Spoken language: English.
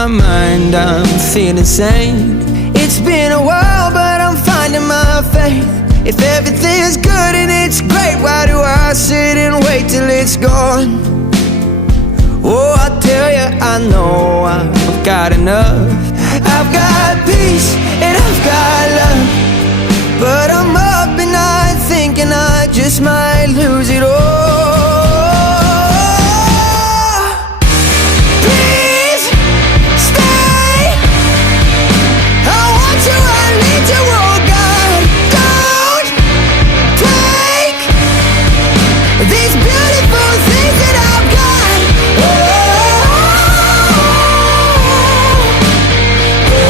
my mind, I'm feeling sane. It's been a while, but I'm finding my faith. If everything's good and it's great, why do I sit and wait till it's gone? Oh, I tell you, I know I've got enough. I've got peace and I've got love, but I'm up at night thinking I just might lose it all.